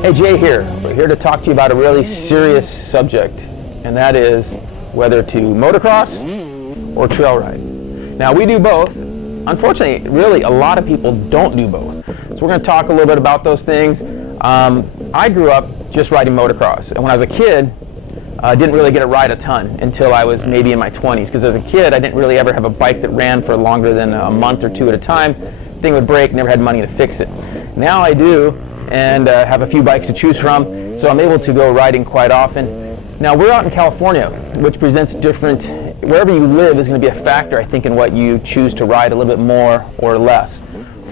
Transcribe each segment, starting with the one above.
Hey, Jay here. We're here to talk to you about a really serious subject, and that is whether to motocross or trail ride. Now, we do both. Unfortunately, really, a lot of people don't do both. So we're going to talk a little bit about those things. I grew up just riding motocross, and when I was a kid, I didn't really get to ride a ton until I was maybe in my 20s, because as a kid, I didn't really ever have a bike that ran for longer than a month or two at a time. Thing would break, never had money to fix it. Now I do, and have a few bikes to choose from, so I'm able to go riding quite often. Now we're out in California, which presents different, wherever you live is going to be a factor, I think, in what you choose to ride a little bit more or less.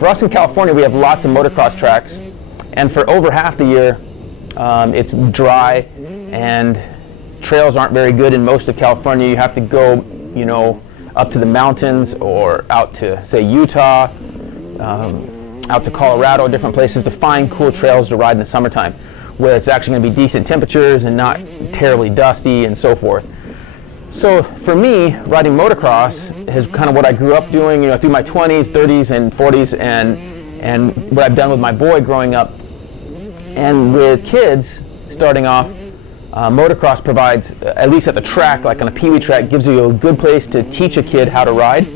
For us in California, we have lots of motocross tracks, and for over half the year, it's dry, and trails aren't very good in most of California. You have to go, up to the mountains or out to, say, Utah, out to Colorado, different places to find cool trails to ride in the summertime, where it's actually going to be decent temperatures and not terribly dusty and so forth. So for me, riding motocross is kind of what I grew up doing, through my 20s, 30s, and 40s, and what I've done with my boy growing up. And with kids starting off, motocross provides, at least at the track, like on a peewee track, gives you a good place to teach a kid how to ride.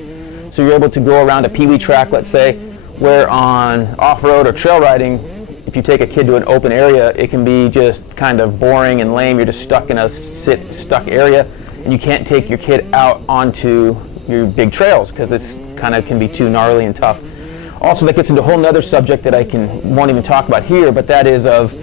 So you're able to go around a peewee track, let's say, where on off-road or trail riding, if you take a kid to an open area, it can be just kind of boring and lame. You're just stuck in a stuck area, and you can't take your kid out onto your big trails because it's kind of can be too gnarly and tough. Also, that gets into a whole nother subject that won't even talk about here, but that is of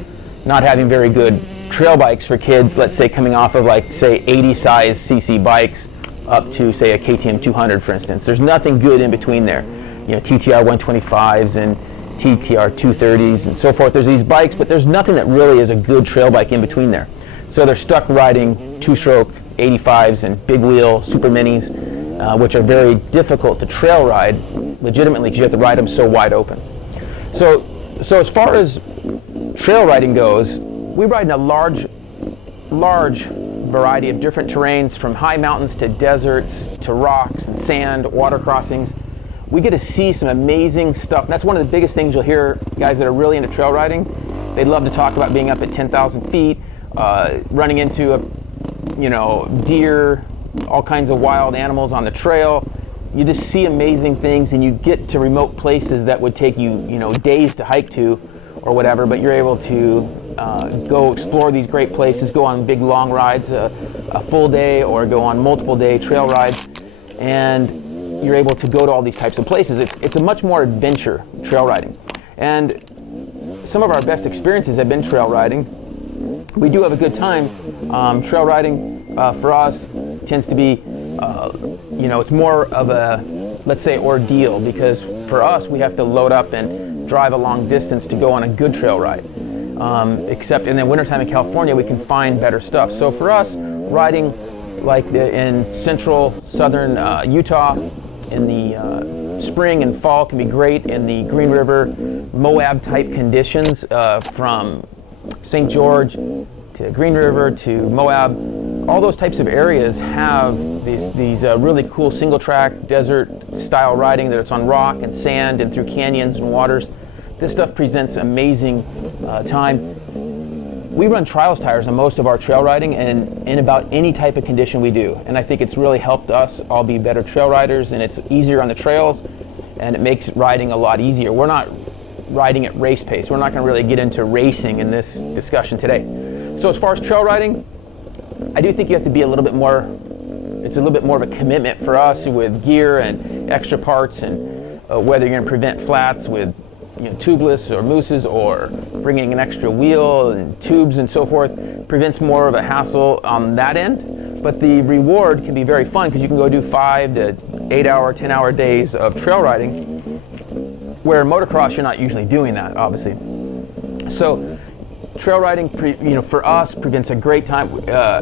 not having very good trail bikes for kids, let's say coming off of like, say, 80 size cc bikes up to, say, a KTM 200, for instance. There's nothing good in between there. TTR 125s and TTR 230s and so forth. There's these bikes, but there's nothing that really is a good trail bike in between there. So they're stuck riding two-stroke 85s and big wheel super minis, which are very difficult to trail ride legitimately because you have to ride them so wide open. So as far as trail riding goes, we ride in a large variety of different terrains, from high mountains to deserts to rocks and sand, water crossings. We get to see some amazing stuff. That's one of the biggest things you'll hear guys that are really into trail riding. They love to talk about being up at 10,000 feet, running into deer, all kinds of wild animals on the trail. You just see amazing things, and you get to remote places that would take you, days to hike to or whatever, but you're able to go explore these great places, go on big long rides, a full day, or go on multiple day trail rides, and you're able to go to all these types of places. It's a much more adventure, trail riding. And some of our best experiences have been trail riding. We do have a good time. Trail riding for us tends to be, it's more of a, let's say, ordeal, because for us, we have to load up and drive a long distance to go on a good trail ride. Except in the wintertime in California, we can find better stuff. So for us, riding like in central, southern Utah, in the spring and fall can be great. In the Green River, Moab type conditions, from St. George to Green River to Moab, all those types of areas have these really cool single track desert style riding that it's on rock and sand and through canyons and waters. This stuff presents amazing time. We run trials tires on most of our trail riding and in about any type of condition we do. And I think it's really helped us all be better trail riders, and it's easier on the trails, and it makes riding a lot easier. We're not riding at race pace. We're not going to really get into racing in this discussion today. So as far as trail riding, I do think you have to be a little bit more, it's a little bit more of a commitment for us with gear and extra parts, and whether you're going to prevent flats with tubeless or mooses, or bringing an extra wheel and tubes and so forth, prevents more of a hassle on that end. But the reward can be very fun, because you can go do 5 to 8 hour, 10 hour days of trail riding, where motocross you're not usually doing that, obviously. So trail riding, for us, prevents a great time.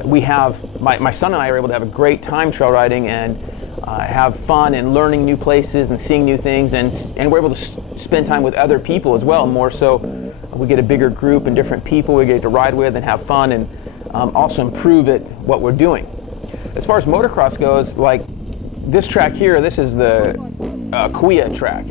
We have, my son and I are able to have a great time trail riding and have fun and learning new places and seeing new things, and we're able to spend time with other people as well, more so. We get a bigger group and different people we get to ride with and have fun, and also improve at what we're doing. As far as motocross goes, like this track here, this is the Kuya track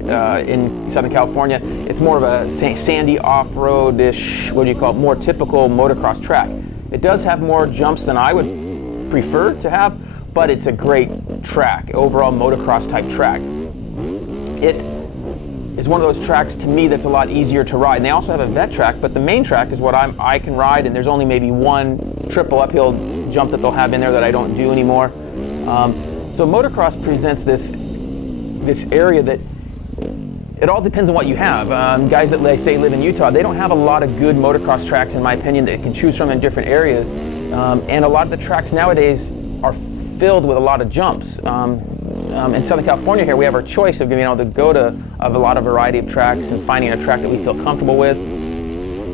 in Southern California. It's more of a sandy off-road-ish, what do you call it, more typical motocross track. It does have more jumps than I would prefer to have, but it's a great track, overall motocross type track. It is one of those tracks to me that's a lot easier to ride. And they also have a vet track, but the main track is what I can ride, and there's only maybe one triple uphill jump that they'll have in there that I don't do anymore. So motocross presents this area that it all depends on what you have. Guys that they say live in Utah, they don't have a lot of good motocross tracks, in my opinion, that you can choose from in different areas. And a lot of the tracks nowadays are filled with a lot of jumps. In Southern California here, we have our choice of being able to go to a lot of variety of tracks and finding a track that we feel comfortable with.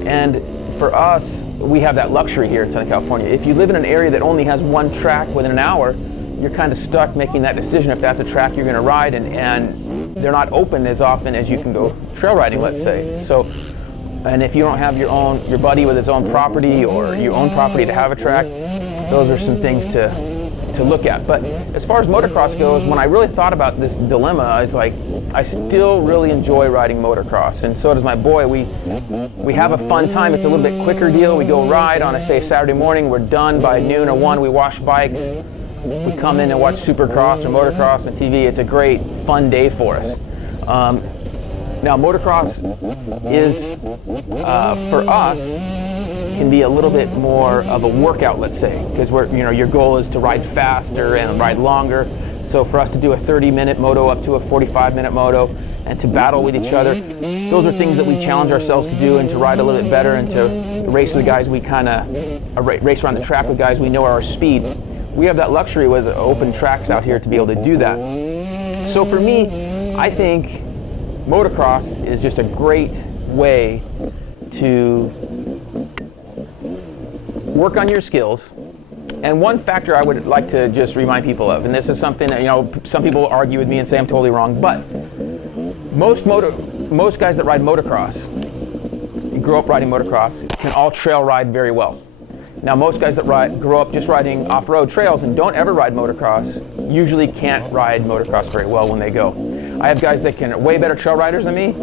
And for us, we have that luxury here in Southern California. If you live in an area that only has one track within an hour, you're kind of stuck making that decision if that's a track you're going to ride, and they're not open as often as you can go trail riding, let's say. So, and if you don't have your buddy with his own property or your own property to have a track, those are some things to look at. But as far as motocross goes, when I really thought about this dilemma, I was like, I still really enjoy riding motocross, and so does my boy. We have a fun time. It's a little bit quicker deal. We go ride on, say, Saturday morning. We're done by noon or 1. We wash bikes. We come in and watch Supercross or motocross on TV. It's a great, fun day for us. Now, motocross is, for us, can be a little bit more of a workout, let's say, because your goal is to ride faster and ride longer. So for us to do a 30-minute moto up to a 45-minute moto and to battle with each other, those are things that we challenge ourselves to do, and to ride a little bit better and to race with guys we kind of race around the track with guys we know our speed. We have that luxury with open tracks out here to be able to do that. So for me, I think motocross is just a great way to work on your skills. And one factor I would like to just remind people of, and this is something that, some people argue with me and say I'm totally wrong, but most guys that ride motocross, grow up riding motocross, can all trail ride very well. Now, most guys that grow up just riding off-road trails and don't ever ride motocross usually can't ride motocross very well when they go. I have guys that are way better trail riders than me,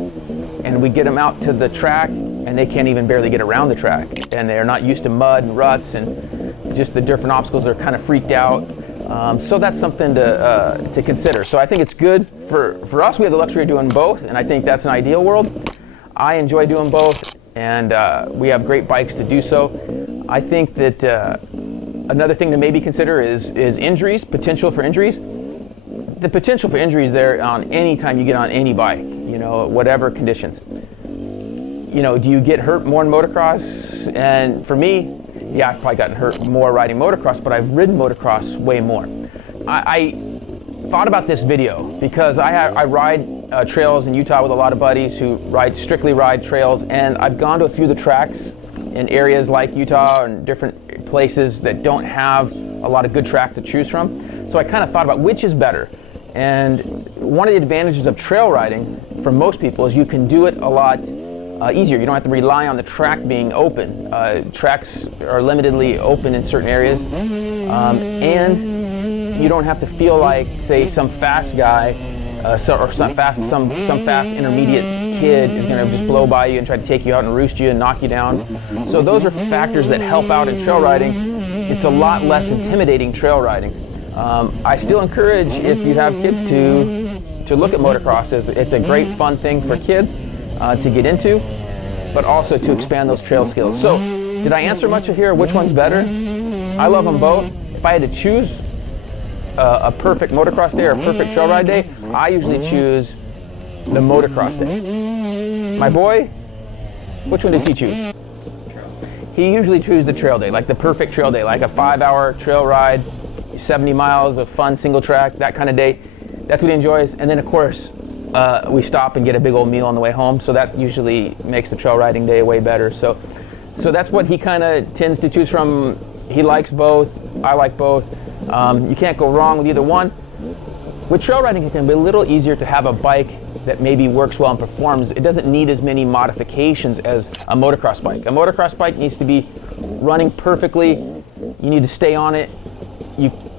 and we get them out to the track and they can't even barely get around the track, and they're not used to mud and ruts and just the different obstacles. They're kind of freaked out. So that's something to consider. So I think it's good for us. We have the luxury of doing both, and I think that's an ideal world. I enjoy doing both, and we have great bikes to do so. I think that another thing to maybe consider is injuries, potential for injuries. The potential for injuries there on any time you get on any bike, whatever conditions. Do you get hurt more in motocross? And for me, yeah, I've probably gotten hurt more riding motocross, but I've ridden motocross way more. I thought about this video because I ride trails in Utah with a lot of buddies who strictly ride trails, and I've gone to a few of the tracks in areas like Utah and different places that don't have a lot of good tracks to choose from. So I kind of thought about which is better. And one of the advantages of trail riding for most people is you can do it a lot easier. You don't have to rely on the track being open. Tracks are limitedly open in certain areas, and you don't have to feel like, say, some fast guy or some fast intermediate kid is going to just blow by you and try to take you out and roost you and knock you down. So those are factors that help out in trail riding. It's a lot less intimidating trail riding. I still encourage, if you have kids, to look at motocross. It's a great fun thing for kids to get into, but also to expand those trail skills. So did I answer much of here? Which one's better? I love them both. If I had to choose a perfect motocross day or a perfect trail ride day, I usually choose the motocross day. My boy, which one does he choose? He usually chooses the trail day, like the perfect trail day, like a 5-hour trail ride, 70 miles of fun single track, that kind of day. That's what he enjoys. And then of course, we stop and get a big old meal on the way home. So that usually makes the trail riding day way better. So that's what he kind of tends to choose from. He likes both. I like both. You can't go wrong with either one. With trail riding, it can be a little easier to have a bike that maybe works well and performs. It doesn't need as many modifications as a motocross bike. A motocross bike needs to be running perfectly. You need to stay on it.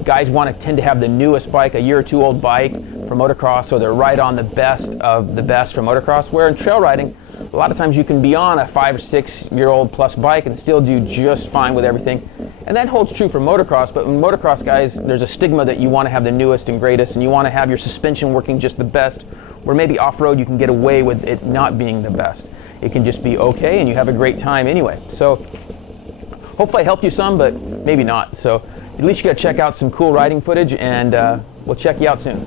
guys want to tend to have the newest bike, a year or two old bike for motocross, so they're right on the best of the best for motocross. Where in trail riding, a lot of times you can be on a 5 or 6 year old plus bike and still do just fine with everything. And that holds true for motocross, but in motocross, guys, there's a stigma that you want to have the newest and greatest, and you want to have your suspension working just the best, where maybe off-road you can get away with it not being the best. It can just be okay and you have a great time anyway. So hopefully I helped you some, but maybe not. So at least you got to check out some cool riding footage, and we'll check you out soon.